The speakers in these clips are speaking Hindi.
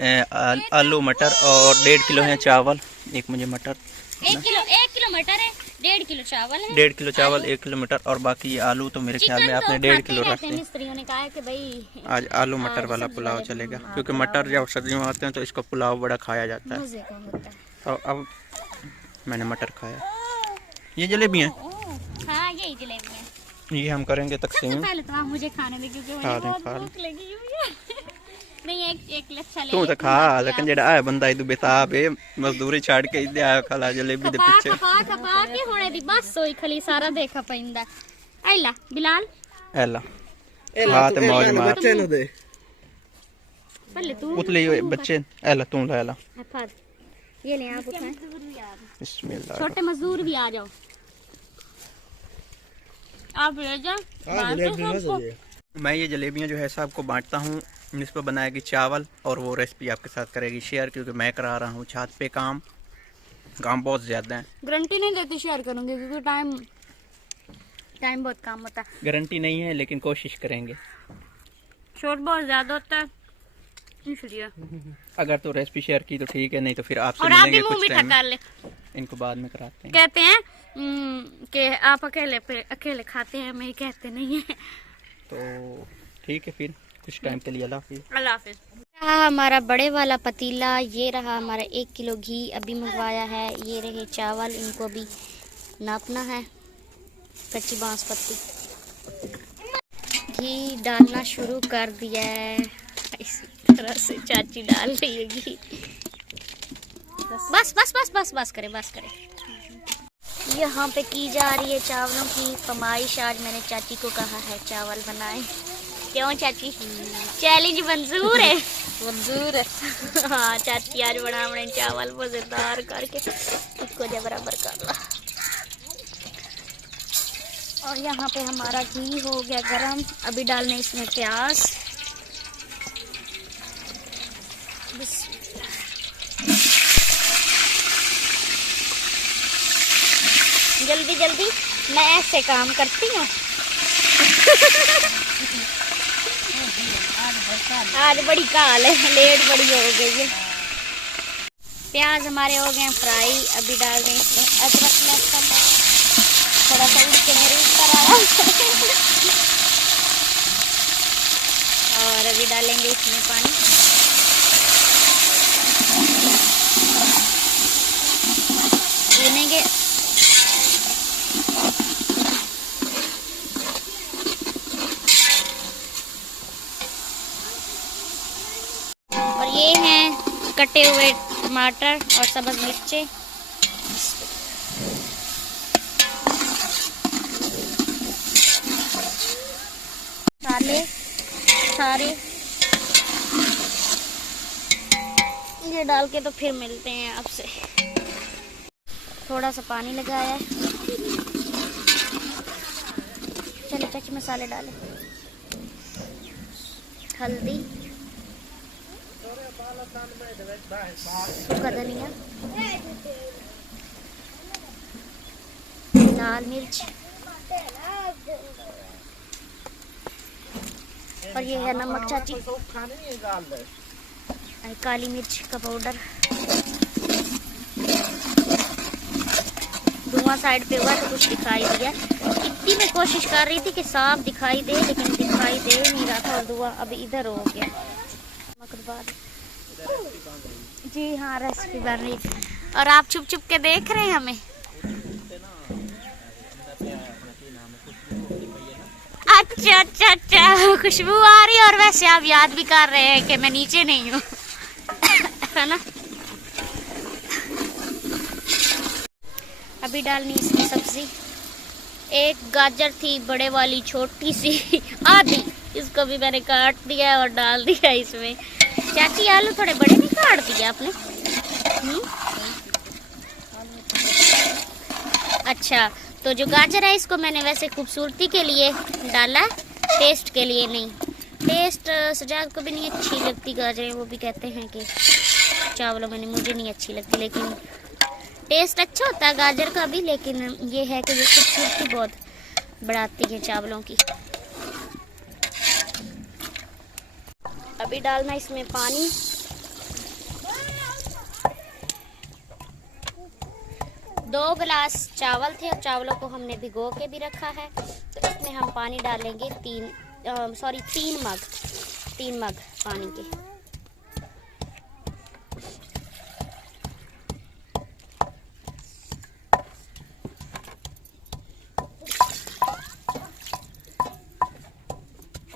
आलू मटर और 1.5 किलो है चावल। एक मुझे मटर 1 किलो मटर है, 1.5 किलो चावल है, 1.5 किलो चावल, 1 किलो मटर और बाकी ये आलू तो मेरे ख्याल में आपने 1.5 किलो रखते हैं। मिस्त्रियों ने कहा है कि भाई आज आलू मटर वाला पुलाव चलेगा, क्योंकि मटर जब सर्दियों में आते हैं तो इसका पुलाव बड़ा खाया जाता है। मजे का होता है। तो अब मैंने मटर खाया। ये जलेबी हैं? हाँ यही जलेबी है। ये हम करेंगे तकसीम। पहले तो आप मुझे खाने में, क्योंकि मुझे बहुत भूख लगी हुई है। नहीं एक लच्छा ले तू तो खा, लेकिन जेड़ा आया बंदा इदू बेताब है मजदूरी छाड़ के इदे आया खला जलेबी दे पीछे खपा के हुणे दी बस सोई खली सारा देखा पैंदा। आइला बिलाल एला हां ते मौज मार बच्चे नु दे पहले तू उतले बच्चे एला तू ले एला फर ये ले आप उठाएं। बिस्मिल्लाह। छोटे मजदूर भी आ जाओ, आप ले जाओ। मैं ये जलेबियां जो है सबको बांटता हूँ। इस पर बनाएगी चावल और वो रेसिपी आपके साथ करेगी शेयर, क्योंकि मैं करा रहा हूँ छत पे काम बहुत ज़्यादा है। गारंटी नहीं देती शेयर करूँगी, क्योंकि टाइम बहुत काम होता है। गारंटी नहीं है लेकिन कोशिश करेंगे। शॉर्ट बहुत ज़्यादा होता है इसलिए। अगर तो रेसिपी शेयर की तो ठीक है, नहीं तो फिर आपसे और आप भी मिलेंगे मुंह कुछ मीठा टाइम। कर ले। इनको बाद में कराते हैं। कहते हैं कि आप अकेले खाते हैं, मैं कहते नहीं है। तो ठीक है फिर कुछ टाइम के लिए अल्लाह हाफिज़। अल्लाह हाफिज़। रहा हमारा बड़े वाला पतीला, ये रहा हमारा 1 किलो घी अभी मंगवाया है, ये रहे चावल, इनको अभी नापना है। कच्ची बांसपत्ती घी डालना शुरू कर दिया है, इसी तरह से चाची डाल रही है घी। बस बस बस बस बस करे बस करे। यहाँ पे की जा रही है चावलों की फरमाइश। आज मैंने चाची को कहा है चावल बनाए। क्यों चाची? चैलेंज मंजूर है? मंजूर है। हाँ चाची आज बना चावल मजेदार करके इसको जब बराबर कर ला। और यहाँ पे हमारा घी हो गया गरम, अभी डालने इसमें प्याज। जल्दी जल्दी मैं ऐसे काम करती हूँ। आज बड़ी काल है, लेट बड़ी हो गई है। प्याज हमारे हो गए फ्राई, अभी डाल दें इसमें अदरक लहसुन। थोड़ा सा उड़ के मेरे ऊपर आ रहा और अभी डालेंगे इसमें पानी। भूनेंगे। और ये हैं कटे हुए टमाटर और सब्ज मिर्चें। सारे ये डाल के तो फिर मिलते हैं आपसे। थोड़ा सा पानी लगाया है। चलो चाची मसाले डालें। हल्दी, सूखा धनिया, लाल मिर्च और ये है नमक चाची, काली मिर्च का पाउडर। धुआं साइड पे हुआ तो कुछ दिखाई दिया। इतनी मैं कोशिश कर रही थी कि साफ दिखाई दे, लेकिन दिखाई दे नहीं रहा था और धुआं अभी इधर हो गया। जी हाँ रेसिपी बन रही थी और आप छुप छुप के देख रहे हैं हमें। अच्छा अच्छा अच्छा खुशबू आ रही है और वैसे आप याद भी कर रहे हैं कि मैं नीचे नहीं हूँ। है ना? अभी डालनी इसमें सब्जी। एक गाजर थी बड़े वाली, छोटी सी आधी, इसको भी मैंने काट दिया और डाल दिया इसमें। चाची आलू थोड़े बड़े नहीं काट दिए आपने? अच्छा तो जो गाजर है इसको मैंने वैसे खूबसूरती के लिए डाला, टेस्ट के लिए नहीं। टेस्ट सजाद को भी नहीं अच्छी लगती गाजरें, वो भी कहते हैं कि चावलों में मुझे नहीं अच्छी लगती, लेकिन टेस्ट अच्छा होता है गाजर का भी। लेकिन ये है कि ये खूबसूरती बहुत बढ़ाती है चावलों की। अभी डालना इसमें पानी। 2 गिलास चावल थे और चावलों को हमने भिगो के भी रखा है। तो इसमें हम पानी डालेंगे 3 मग पानी के।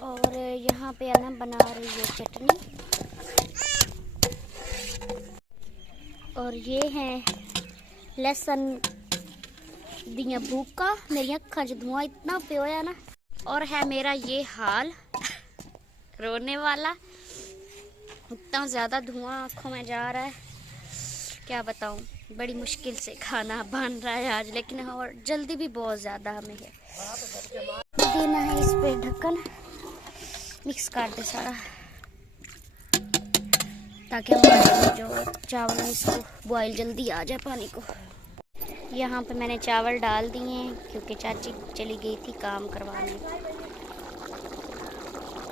और यहाँ पे अनम बना रही है चटनी। और ये है लहसुन दिया भूका। मेरी अखा च धुआं इतना पियोया ना। और है मेरा ये हाल रोने वाला। इतना ज़्यादा धुआं आँखों में जा रहा है, क्या बताऊँ। बड़ी मुश्किल से खाना बन रहा है आज, लेकिन और जल्दी भी बहुत ज़्यादा हमें है। देना है इस पे ढक्कन, मिक्स कर दे सारा, ताकि हमारे जो चावल है इसको बॉयल जल्दी आ जाए पानी को। यहाँ पे मैंने चावल डाल दिए हैं क्योंकि चाची चली गई थी काम करवाने।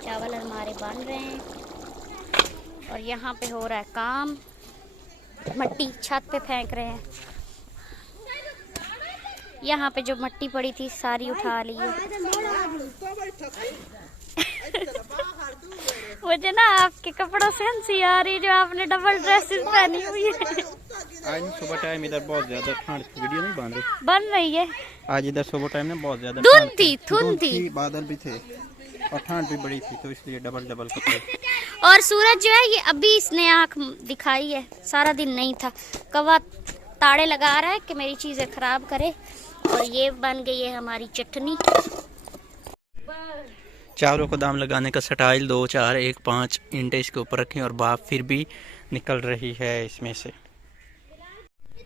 चावल हमारे बन रहे हैं और यहाँ पे हो रहा है काम। मट्टी छत पे फेंक रहे हैं। यहाँ पे जो मट्टी पड़ी थी सारी उठा ली है। मुझे ना आपके कपड़ों से हंसी आ रही, जो आपने डबल ड्रेसेस पहनी हुई है। आज सुबह टाइम इधर बहुत ज्यादा ठंड, वीडियो नहीं बन रही है। आज इधर सुबह टाइम में बहुत ज्यादा धुंध थी, बादल भी थे और ठंड भी बड़ी थी, तो इसलिए डबल कपड़े। और सूरज जो है ये अभी इसने आँख दिखाई है, सारा दिन नहीं था। कौवा ताड़े लगा रहा है कि मेरी चीजें खराब करे। और ये बन गई है हमारी चटनी। चावलों को दाम लगाने का स्टाइल 2 4 1 5 इंटे इसके ऊपर रखें और भाप फिर भी निकल रही है इसमें से।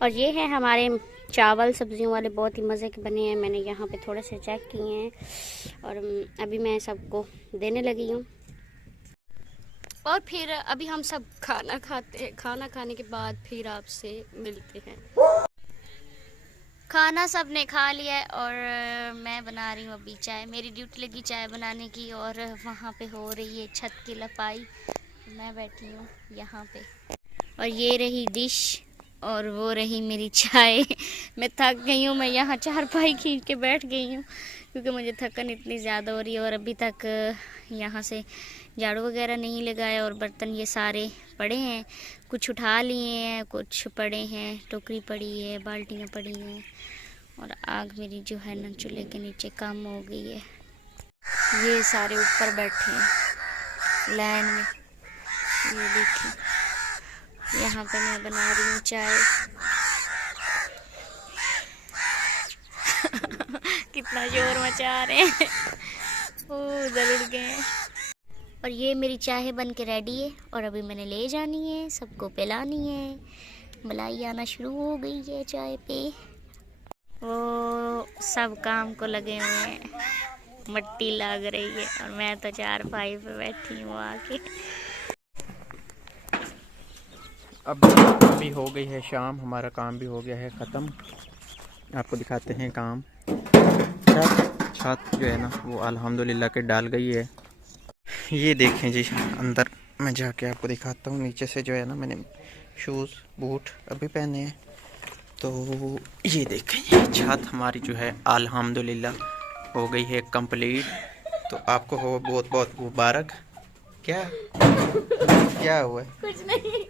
और ये है हमारे चावल सब्जियों वाले, बहुत ही मज़े के बने हैं। मैंने यहाँ पे थोड़े से चेक किए हैं और अभी मैं सबको देने लगी हूँ। और फिर अभी हम सब खाना खाते हैं। खाना खाने के बाद फिर आपसे मिलते हैं। खाना सब ने खा लिया है और मैं बना रही हूँ अभी चाय। मेरी ड्यूटी लगी चाय बनाने की और वहाँ पे हो रही है छत की लपाई। मैं बैठी हूँ यहाँ पे और ये रही डिश और वो रही मेरी चाय। मैं थक गई हूँ, मैं यहाँ चारपाई खींच के बैठ गई हूँ क्योंकि मुझे थकन इतनी ज़्यादा हो रही है। और अभी तक यहाँ से झाड़ू वगैरह नहीं लगाया और बर्तन ये सारे पड़े हैं। कुछ उठा लिए हैं, कुछ पड़े हैं, टोकरी पड़ी है, बाल्टियाँ पड़ी हैं। और आग मेरी जो है ना चूल्हे के नीचे कम हो गई है। ये सारे ऊपर बैठे हैं लाइन में, ये देखिए। यहाँ पे मैं बना रही हूँ चाय। कितना जोर मचा रहे हैं, उधर उड़ गए हैं। और ये मेरी चाय बन के रेडी है और अभी मैंने ले जानी है, सबको पिलानी है। मलाई आना शुरू हो गई है चाय पे। वो सब काम को लगे हुए हैं, मट्टी लग रही है और मैं तो चारपाई पे बैठी हूँ आके। अभी हो गई है शाम, हमारा काम भी हो गया है ख़त्म। आपको दिखाते हैं काम। छत जो है ना वो अल्हम्दुलिल्लाह के डाल गई है। ये देखें जी, अंदर मैं जाके आपको दिखाता हूँ। नीचे से जो है ना मैंने शूज़ बूट अभी पहने हैं। तो ये देखें ये छत हमारी जो है अल्हम्दुलिल्लाह हो गई है कंप्लीट। तो आपको हो बहुत बहुत मुबारक। क्या हुआ? कुछ नहीं,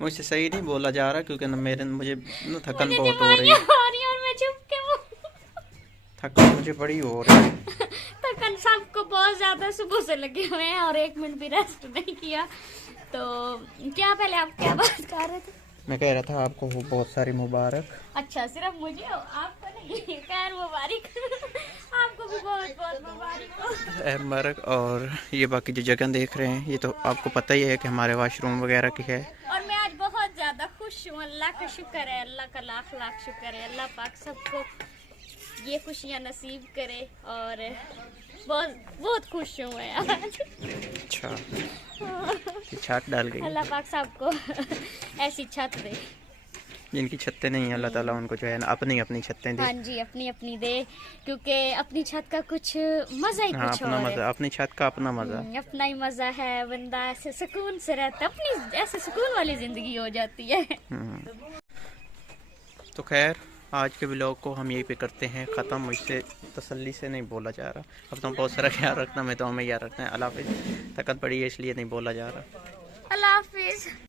मुझे सही नहीं बोला जा रहा क्योंकि मुझे थकन बहुत हो रही है। और मैं चुप के थकन मुझे बड़ी हो रही है। थकन सबको बहुत ज्यादा सुबह से लगे हुए हैं और 1 मिनट भी रेस्ट नहीं किया। तो क्या पहले आप क्या बात कर रहे थे? मैं कह रहा था आपको हो बहुत सारी मुबारक। अच्छा, सिर्फ मुझे, आपको नहीं? खैर मुबारक। आपको भी बहुत बहुत मुबारक। और ये बाकी जो जगह देख रहे हैं ये तो आपको पता ही है कि हमारे वॉशरूम वगैरह की है। और मैं आज बहुत ज़्यादा खुश हूँ। अल्लाह का शुक्र है, अल्लाह का लाख लाख शुक्र है। अल्लाह पाक सबको ये खुशियाँ नसीब करे और बहुत बहुत खुश हूँ मैं आज। अच्छा, छत डाल गई। अल्लाह पाक सबको ऐसी छत दे। जिनकी छतें नहीं है अल्लाह ताला उनको जो है ना अपनी अपनी छतें दे। हाँ जी, अपनी अपनी दे, क्योंकि अपनी छत का कुछ मज़ा ही हाँ, कुछ अपना और मज़ा, अपनी छत का अपना मज़ा। अपना ही मज़ा है। बंदा ऐसे सुकून से रहता, अपनी ऐसे सुकून वाली ज़िंदगी हो जाती है। तो खैर आज के व्लॉग को हम यहीं पे करते हैं ख़त्म। मुझसे तसल्ली से नहीं बोला जा रहा। अब तो बहुत सारा ख्याल रखना, मैं तो हमें याद रखना है। अल्लाह हाफिज़। ताकत बड़ी है इसलिए नहीं बोला जा रहा। अल्लाह हाफिज़।